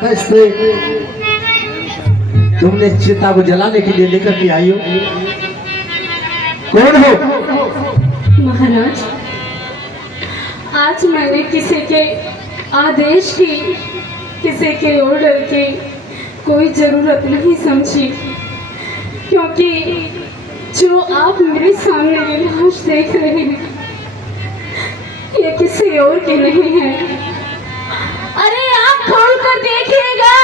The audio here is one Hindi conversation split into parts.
कैसे तुमने चिता को जलाने के लिए लेकर के आई हो? कौन हो? महाराज, आज मैंने किसी के आदेश की, किसी के ऑर्डर की कोई जरूरत नहीं समझी, क्योंकि जो आप मेरे सामने ये लाश देख रहे हैं ये किसी और की नहीं है। अरे आप खोल कर देखिएगा,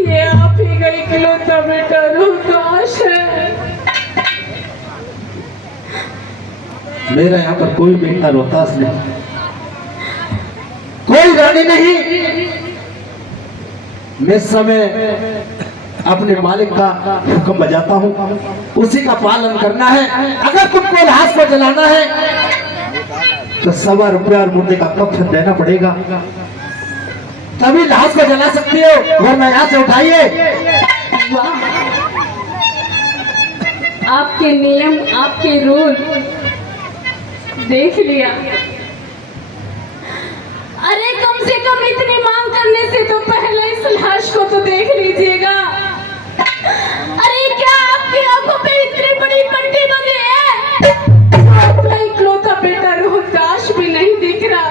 ये आप ही का इकलौता बेटा रोहताश है। मेरा यहाँ पर कोई बेटा रोहतास नहीं, कोई रानी नहीं। मैं समय अपने मालिक का हुक्म बजाता हूँ, उसी का पालन करना है। अगर तुमको लाश को जलाना है तो 1.25 रुपया और मुर्दे का कफन देना पड़ेगा, तभी लाश को जला सकती हो, वरना यहाँ से उठाइए। वाह, आपके नियम, आपके रूल देख लिया। अरे कम से कम इतनी मांग करने से तो पहले इस लाश को तो देख लीजिएगा। अरे क्या आपकी आंखों पे इतनी बड़ी पट्टी बंधी है? आपका इकलौता बेटा रोहताश भी नहीं दिख रहा,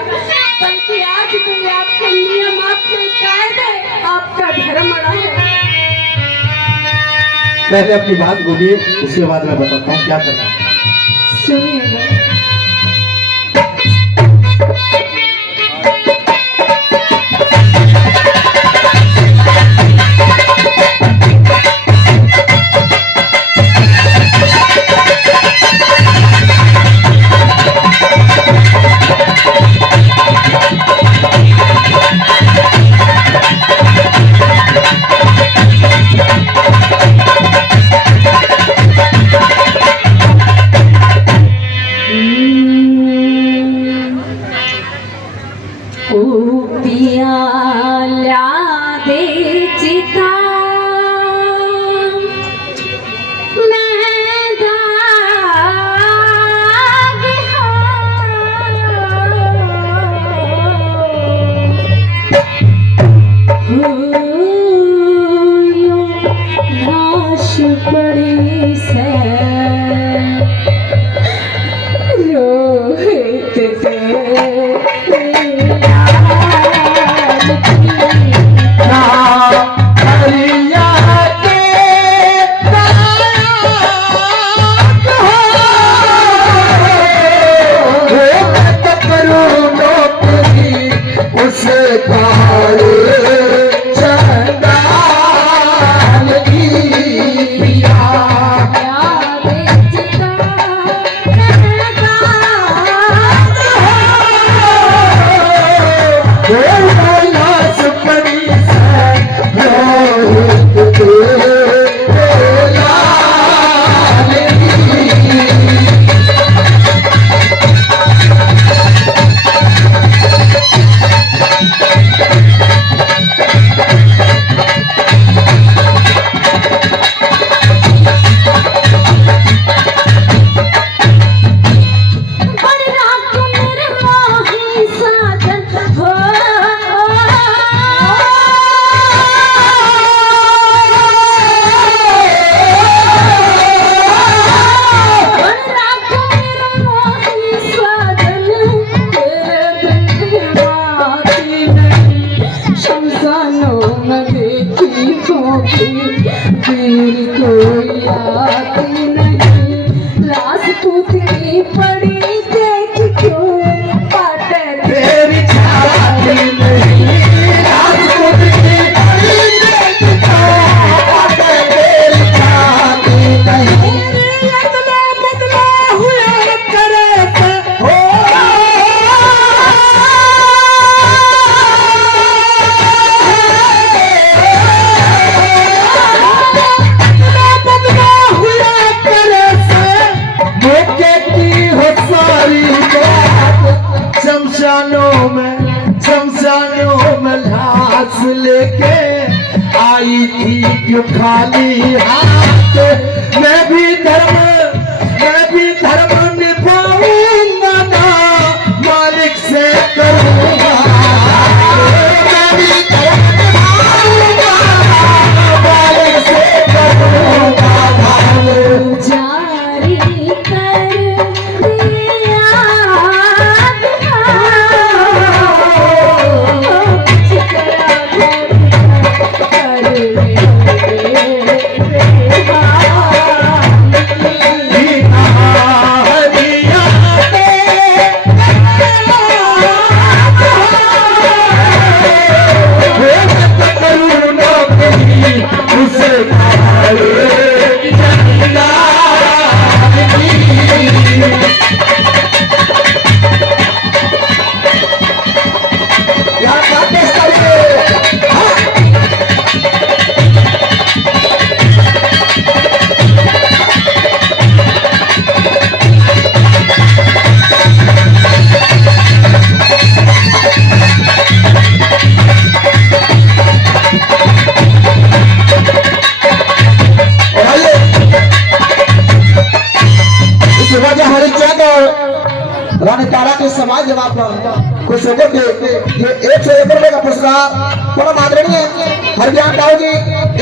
बल्कि आज भी आपके नियम, आपके कायदे, आपका धर्म अड़ा है। पहले अपनी बात बोलिए, उसके बाद मैं बताता हूँ क्या करना है। सुनिएगा, बड़ी से रोहित कोई आती नहीं, राजपूत की पड़ी देख क्यों पाटे तेरी छाती नहीं, राजपूत की पड़ी देख क्यों पाटे तेरी छाती नहीं। बदला हुए करे हो शमशानों में लाश लेके आई थी क्यों खाली हाथ। मैं भी धर्म निभाऊंगा ना, मालिक से करूंगा। मैं भी धर्म सवाल जवाब का खुश होकर के ये 101 रुपए का पुरस्कार परम आदरणीय हरज्ञान राव जी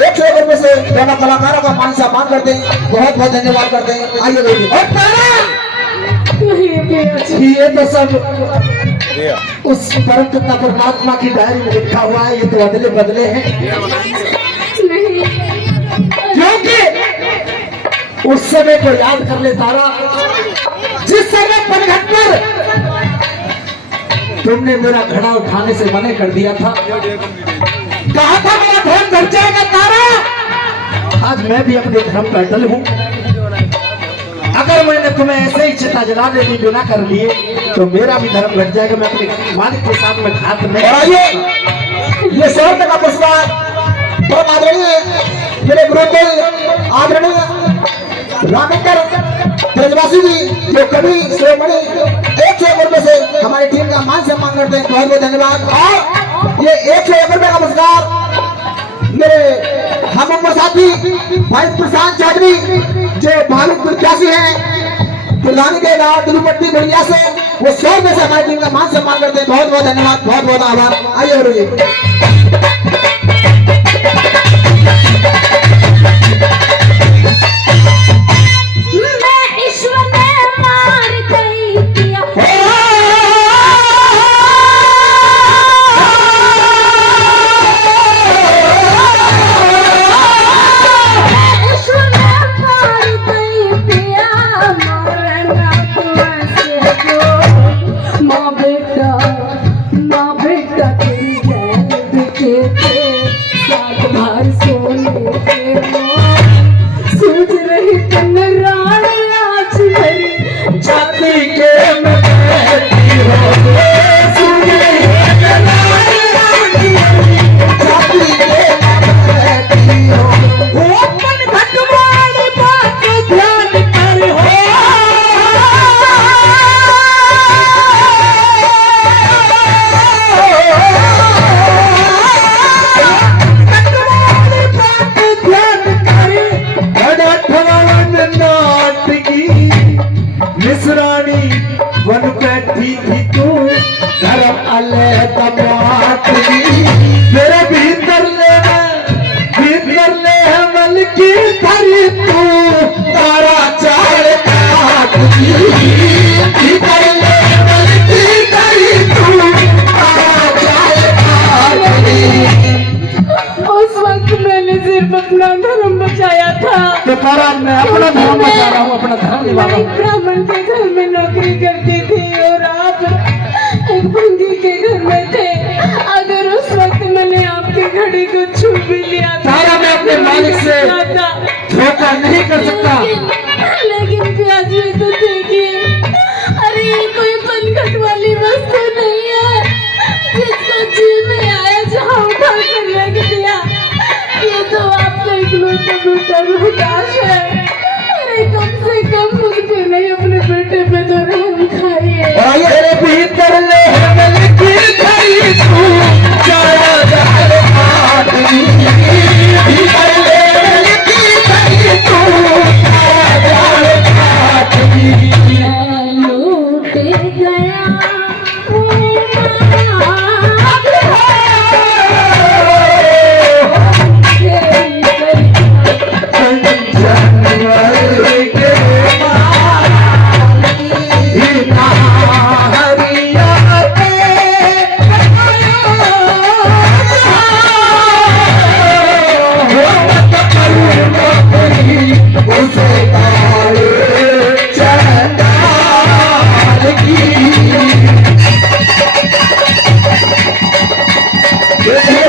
101 रुपए से दोनों कलाकारों का मान सम्मान करते हैं, बहुत बहुत धन्यवाद करते हैं। आइए देखिए और तारा नहीं पिया जी, ये तो सब उस परम पिता परमात्मा की डायरी में लिखा हुआ है, ये तो अदले बदले हैं। नहीं क्योंकि उस समय को याद कर ले तारा, जिस समय पनघट पर तुमने मेरा घड़ा उठाने से मना कर दिया था, कहा था मेरा धर्म घट जाएगा तारा। आज मैं भी अपने धर्म पर अटल हूं। अगर मैंने तुम्हें ऐसे ही चिता जलाने की बिना कर लिए तो मेरा भी धर्म घट जाएगा। मैं अपने मालिक के साथ में घात नहीं। और आइए ये 100 रुपए का पुरस्कार परम आदरणीय मेरे गुरुकुल आदरणीय रामेश्वर ब्रजवासी जी जो कभी शिरोमणि 101 रुपए से हमारी टीम का मान सम्मान करते हैं, बहुत बहुत धन्यवाद। और ये 101 रुपए का पुरस्कार मेरे हम उम्र साथी भाई प्रशांत चौधरी जो भालू प्रत्याशी हैं प्रधानी के गाँव तिरुपट्टी बलिया से, वो 100 रुपए से हमारी टीम का मान सम्मान करते हैं, बहुत बहुत धन्यवाद, बहुत बहुत आभार। आइए गुरुजी। मैं ईश्वर ने मार गई पिया, ईश्वर ने मार गई पिया, मरना तो ऐसे जो माँ बेटा तेरी जैद के थे, सात भाई सोने के मोर, सूझ रही तन राण आज मेरी छाती के में बैठी हो, सूझ रही तन राण आज मेरी छाती के में बैठी हो। वो पनघट वाली बात ध्यान कर हो, मिसरानी बन बैठी थी तू, धर्म अले तमाटी मेरे भीतर ले मन की धरी तू, तारा चाल काटती भीतर ले मन की धरी तू, तारा चाल काटती। उस वक्त मैंने सिर्फ अपना धर्म बचाया था। तो तारा मैं अपना धर्म बचा रहा हूँ, अपना धर्म निभा रहा मैं हूँ। एक ब्राह्मण के घर में नौकरी करती थी और आप एक बंदी के घर में थे। अगर उस वक्त मैंने आपकी घड़ी को छू भी लिया था, तारा मैं अपने मालिक से धोखा नहीं कर सकता। लेकिन प्याज में तो देखिए, अरे ये कोई पनघट वाली वस्तु नहीं है जिसको जी में आया जहाँ उठा कर रख दिया। ये तो आपका इकलौता बेटा रोहताश है। अरे कम से कम मुझ पे नहीं, अपने बेटे पे तो रहम खाइए। और आइए तेरे भीतर ले मन की धरी तू, तारा चाल काटती भीतर ले मन की धरी तू, तारा चाल काटती। मैं लूट गया Yeah.